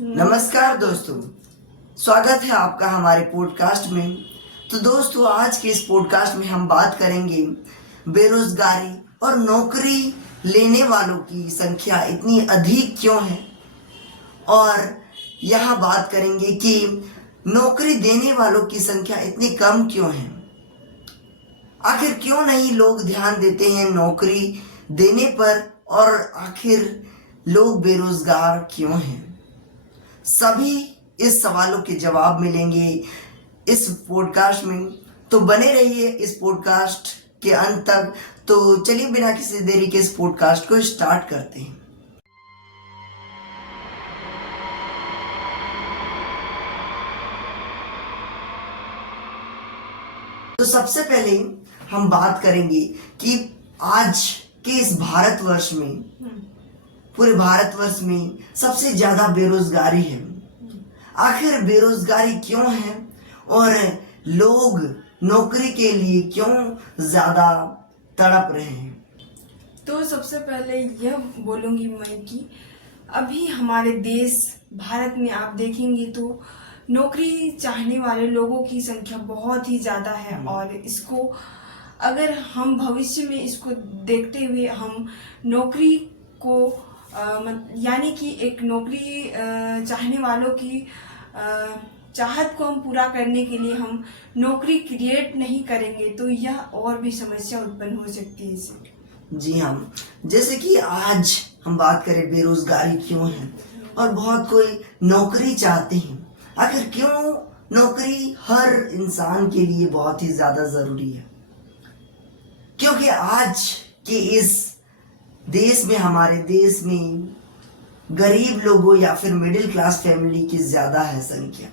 नमस्कार दोस्तों, स्वागत है आपका हमारे पॉडकास्ट में। तो दोस्तों, आज के इस पॉडकास्ट में हम बात करेंगे बेरोजगारी और नौकरी लेने वालों की संख्या इतनी अधिक क्यों है, और यहाँ बात करेंगे कि नौकरी देने वालों की संख्या इतनी कम क्यों है। आखिर क्यों नहीं लोग ध्यान देते हैं नौकरी देने पर, और आखिर लोग बेरोजगार क्यों हैं। सभी इस सवालों के जवाब मिलेंगे इस पॉडकास्ट में, तो बने रहिए इस पॉडकास्ट के अंत तक। तो चलिए बिना किसी देरी के इस पॉडकास्ट को स्टार्ट करते हैं। तो सबसे पहले हम बात करेंगे कि आज के इस भारतवर्ष में, पूरे भारतवर्ष में सबसे ज्यादा बेरोजगारी है। आखिर बेरोजगारी क्यों है, और लोग नौकरी के लिए क्यों ज्यादा तड़प रहे हैं। तो सबसे पहले यह बोलूँगी मैं कि अभी हमारे देश भारत में आप देखेंगे तो नौकरी चाहने वाले लोगों की संख्या बहुत ही ज़्यादा है, और इसको अगर हम भविष्य में इसको देखते हुए हम नौकरी को यानी कि एक नौकरी चाहने वालों की चाहत को हम पूरा करने के लिए हम नौकरी क्रिएट नहीं करेंगे तो यह और भी समस्या उत्पन्न हो सकती है इससे। जी हाँ, जैसे कि आज हम बात करें बेरोजगारी क्यों है, और बहुत कोई नौकरी चाहते हैं। आखिर क्यों नौकरी हर इंसान के लिए बहुत ही ज्यादा जरूरी है, क्योंकि आज के इस देश में, हमारे देश में गरीब लोगों या फिर मिडिल क्लास फैमिली की ज्यादा है संख्या,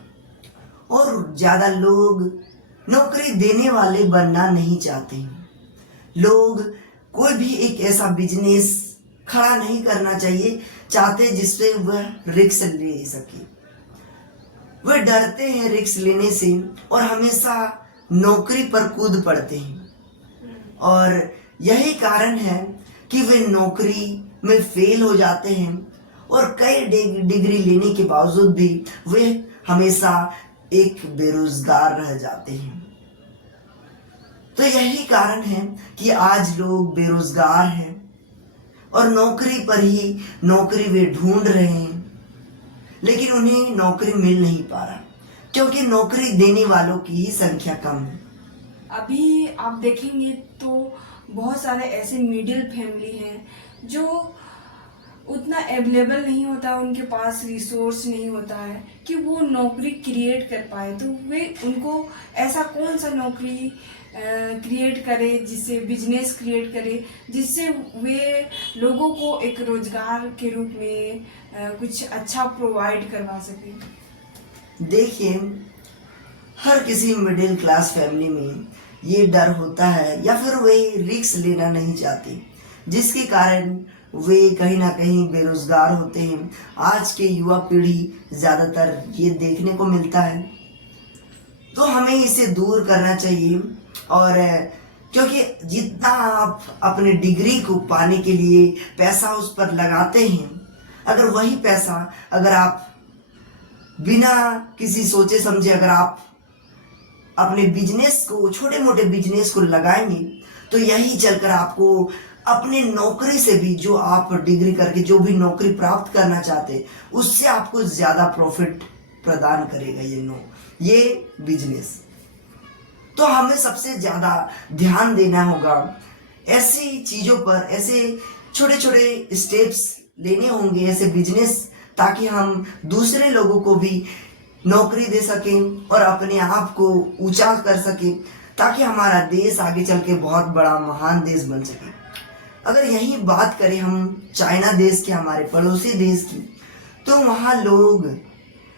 और ज्यादा लोग नौकरी देने वाले बनना नहीं चाहते हैं। लोग कोई भी एक ऐसा बिजनेस खड़ा नहीं करना चाहते जिससे वह रिस्क ले सके। वह डरते हैं रिस्क लेने से और हमेशा नौकरी पर कूद पड़ते हैं, और यही कारण है कि वे नौकरी में फेल हो जाते हैं, और कई डिग्री लेने के बावजूद भी वे हमेशा एक बेरोजगार रह जाते हैं। तो यही कारण है कि आज लोग बेरोजगार हैं और नौकरी पर ही नौकरी वे ढूंढ रहे हैं, लेकिन उन्हें नौकरी मिल नहीं पा रहा, क्योंकि नौकरी देने वालों की ही संख्या कम है। अभी आप देखेंगे तो बहुत सारे ऐसे मिडिल फैमिली हैं जो उतना अवेलेबल नहीं होता, उनके पास रिसोर्स नहीं होता है कि वो नौकरी क्रिएट कर पाए। तो वे उनको ऐसा कौन सा नौकरी क्रिएट करे, जिससे बिजनेस क्रिएट करे, जिससे वे लोगों को एक रोजगार के रूप में कुछ अच्छा प्रोवाइड करवा सके। देखिए, हर किसी मिडिल क्लास फैमिली में ये डर होता है, या फिर वे रिस्क लेना नहीं चाहते, जिसके कारण वे कहीं ना कहीं बेरोजगार होते हैं। आज के युवा पीढ़ी ज्यादातर ये देखने को मिलता है, तो हमें इसे दूर करना चाहिए। और क्योंकि जितना आप अपने डिग्री को पाने के लिए पैसा उस पर लगाते हैं, अगर वही पैसा अगर आप बिना किसी सोचे समझे अगर आप अपने बिजनेस को, छोटे मोटे बिजनेस को लगाएंगे, तो यही चलकर आपको अपने नौकरी से भी, जो आप डिग्री करके जो भी नौकरी प्राप्त करना चाहते, उससे आपको ज्यादा प्रॉफिट प्रदान करेगा ये बिजनेस। तो हमें सबसे ज्यादा ध्यान देना होगा ऐसी चीजों पर, ऐसे छोटे छोटे स्टेप्स लेने होंगे, ऐसे बिजनेस, ताकि हम दूसरे लोगों को भी नौकरी दे सकें और अपने आप को ऊंचा कर सकें, ताकि हमारा देश आगे चल के बहुत बड़ा महान देश बन सके। अगर यही बात करें हम चाइना देश के, हमारे पड़ोसी देश की, तो वहाँ लोग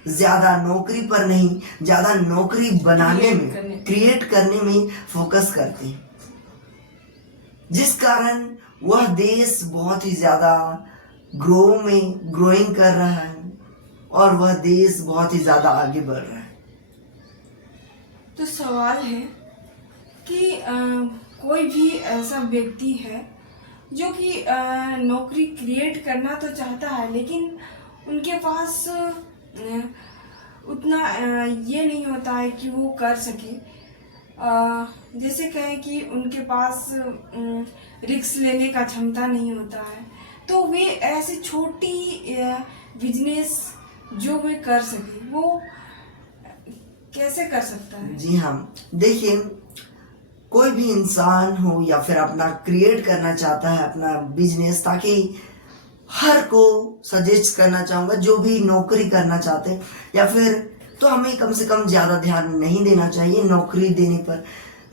ज्यादा नौकरी पर नहीं, ज्यादा नौकरी बनाने में, क्रिएट करने में फोकस करते हैं, जिस कारण वह देश बहुत ही ज्यादा ग्रोइंग कर रहा है, और वह देश बहुत ही ज्यादा आगे बढ़ रहा है। तो सवाल है कि कोई भी ऐसा व्यक्ति है जो कि नौकरी क्रिएट करना तो चाहता है, लेकिन उनके पास उतना ये नहीं होता है कि वो कर सके। जैसे कहें कि उनके पास रिस्क लेने का क्षमता नहीं होता है, तो वे ऐसे छोटी बिजनेस जो वे कर सके वो कैसे कर सकता है? जी हाँ, देखिए, कोई भी इंसान हो या फिर अपना क्रिएट करना चाहता है अपना बिजनेस, ताकि हर को सजेस्ट करना चाहूँगा जो भी नौकरी करना चाहते हैं या फिर, तो हमें कम से कम ज़्यादा ध्यान नहीं देना चाहिए नौकरी देने पर,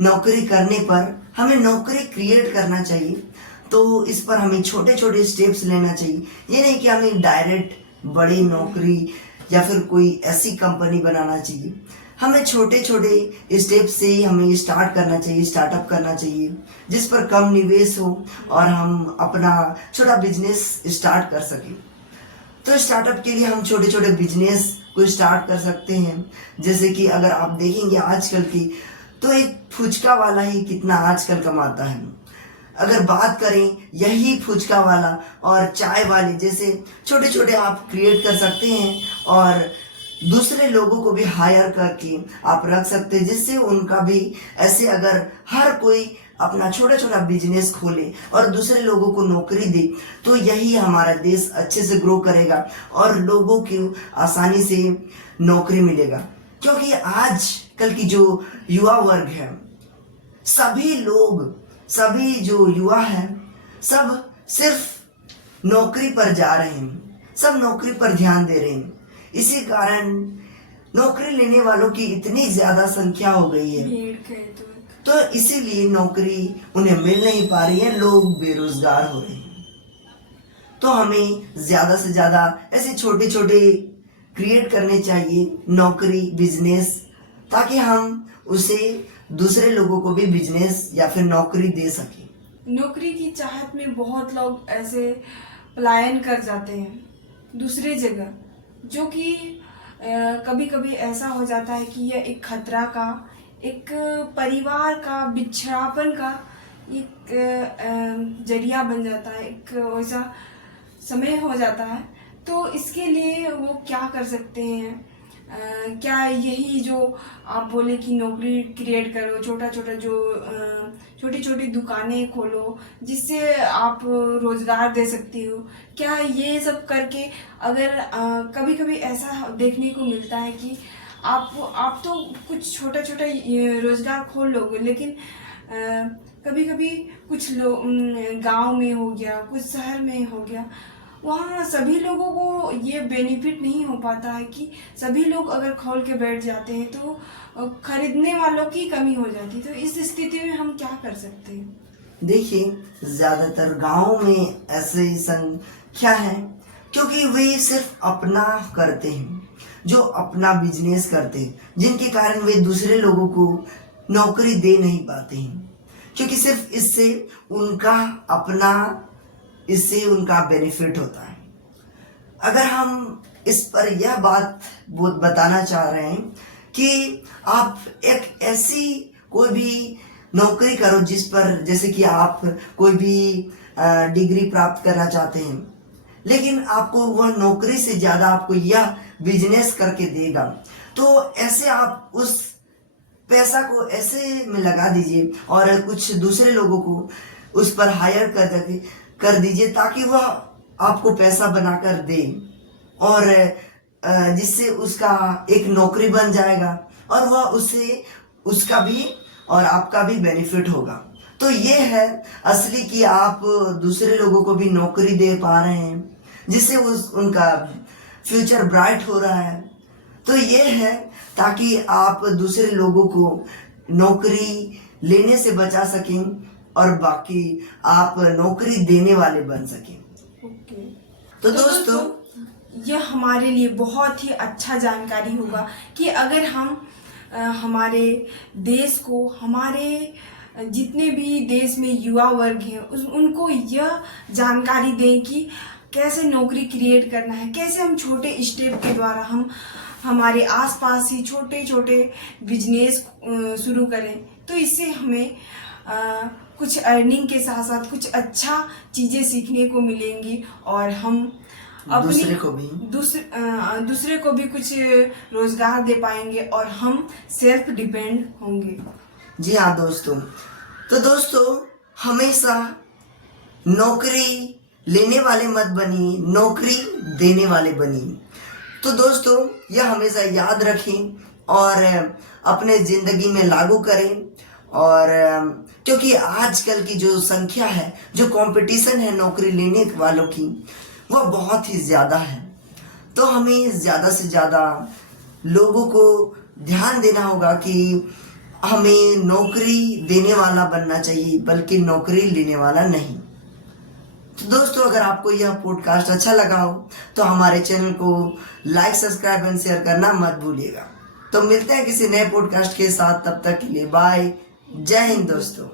नौकरी करने पर। हमें नौकरी क्रिएट करना चाहिए, तो इस पर हमें छोटे छोटे स्टेप्स लेना चाहिए। ये नहीं कि हमें डायरेक्ट बड़ी नौकरी या फिर कोई ऐसी कंपनी बनाना चाहिए। हमें छोटे छोटे स्टेप से ही हमें स्टार्ट करना चाहिए, स्टार्टअप करना चाहिए, जिस पर कम निवेश हो और हम अपना छोटा बिजनेस स्टार्ट कर सकें। तो स्टार्टअप के लिए हम छोटे छोटे बिजनेस को स्टार्ट कर सकते हैं। जैसे कि अगर आप देखेंगे आजकल की, तो एक फुचका वाला ही कितना आजकल कमाता है। अगर बात करें यही फुचका वाला और चाय वाले जैसे छोटे छोटे आप क्रिएट कर सकते हैं और दूसरे लोगों को भी हायर करके आप रख सकते हैं, जिससे उनका भी ऐसे अगर हर कोई अपना छोटा छोटा बिजनेस खोले और दूसरे लोगों को नौकरी दे, तो यही हमारा देश अच्छे से ग्रो करेगा और लोगों को आसानी से नौकरी मिलेगा। क्योंकि आज कल की जो युवा वर्ग है, सभी लोग, सभी जो युवा हैं, सब सिर्फ नौकरी पर जा रहे हैं, सब नौकरी पर ध्यान दे रहे हैं। इसी कारण नौकरी लेने वालों की इतनी ज्यादा संख्या हो गई है, तो इसीलिए नौकरी उन्हें मिल नहीं पा रही है, लोग बेरोजगार हो रहे हैं। तो हमें ज्यादा से ज्यादा ऐसे छोटे छोटे क्रिएट करने चाहिए नौकरी, बिजनेस, ताकि हम उसे दूसरे लोगों को भी बिजनेस या फिर नौकरी दे सके। नौकरी की चाहत में बहुत लोग ऐसे पलायन कर जाते हैं दूसरे जगह, जो कि कभी कभी ऐसा हो जाता है कि यह एक खतरा का, एक परिवार का बिछड़ापन का एक जरिया बन जाता है, एक वैसा समय हो जाता है। तो इसके लिए वो क्या कर सकते हैं? क्या यही जो आप बोले कि नौकरी क्रिएट करो, छोटा छोटा जो छोटी छोटी दुकानें खोलो जिससे आप रोजगार दे सकती हो, क्या ये सब करके अगर कभी कभी ऐसा देखने को मिलता है कि आप तो कुछ छोटा छोटा रोजगार खोल लोगे, लेकिन कभी कभी कुछ लोग गांव में हो गया, कुछ शहर में हो गया, वहाँ सभी लोगों को ये बेनिफिट नहीं हो पाता है कि सभी लोग अगर खोल के बैठ जाते हैं तो खरीदने वालों की कमी हो जाती है। तो इस स्थिति में हम क्या कर सकते हैं? देखिए, ज्यादातर गांव में ऐसे संख्या है क्योंकि वे सिर्फ अपना करते हैं, जो अपना बिजनेस करते हैं, जिनके कारण वे दूसरे लोगों को नौकरी दे नहीं पाते हैं, क्योंकि सिर्फ इससे उनका बेनिफिट होता है। अगर हम इस पर यह बात बताना चाह रहे हैं कि आप एक ऐसी कोई भी नौकरी करो जिस पर, जैसे कि आप कोई भी डिग्री प्राप्त करना चाहते हैं, लेकिन आपको वह नौकरी से ज्यादा आपको यह बिजनेस करके देगा, तो ऐसे आप उस पैसा को ऐसे में लगा दीजिए और कुछ दूसरे लोगों को उस पर हायर कर दीजिए, ताकि वह आपको पैसा बनाकर दे और जिससे उसका एक नौकरी बन जाएगा और वह उसका भी और आपका भी बेनिफिट होगा। तो ये है असली कि आप दूसरे लोगों को भी नौकरी दे पा रहे हैं, जिससे उनका फ्यूचर ब्राइट हो रहा है। तो ये है ताकि आप दूसरे लोगों को नौकरी लेने से बचा सकें और बाकी आप नौकरी देने वाले बन सकें। तो दोस्तों, यह हमारे लिए बहुत ही अच्छा जानकारी होगा कि अगर हम हमारे देश को, हमारे जितने भी देश में युवा वर्ग हैं उनको यह जानकारी दें कि कैसे नौकरी क्रिएट करना है, कैसे हम छोटे स्टेप के द्वारा हम हमारे आसपास ही छोटे छोटे बिजनेस शुरू करें। तो इससे हमें कुछ अर्निंग के साथ साथ कुछ अच्छा चीज़ें सीखने को मिलेंगी और हम दूसरे को भी दूसरे को भी कुछ रोजगार दे पाएंगे और हम सेल्फ डिपेंड होंगे। जी हाँ दोस्तों, तो दोस्तों हमेशा नौकरी लेने वाले मत बनिए, नौकरी देने वाले बनिए। तो दोस्तों यह हमेशा याद रखें और अपने ज़िंदगी में लागू करें। और क्योंकि आजकल की जो संख्या है, जो कंपटीशन है नौकरी लेने वालों की, वह बहुत ही ज़्यादा है। तो हमें ज़्यादा से ज़्यादा लोगों को ध्यान देना होगा कि हमें नौकरी देने वाला बनना चाहिए, बल्कि नौकरी लेने वाला नहीं। तो दोस्तों अगर आपको यह पॉडकास्ट अच्छा लगा हो तो हमारे चैनल को लाइक, सब्सक्राइब एंड शेयर करना मत भूलिएगा। तो मिलते हैं किसी नए पॉडकास्ट के साथ, तब तक के लिए बाय। जय हिंद दोस्तों।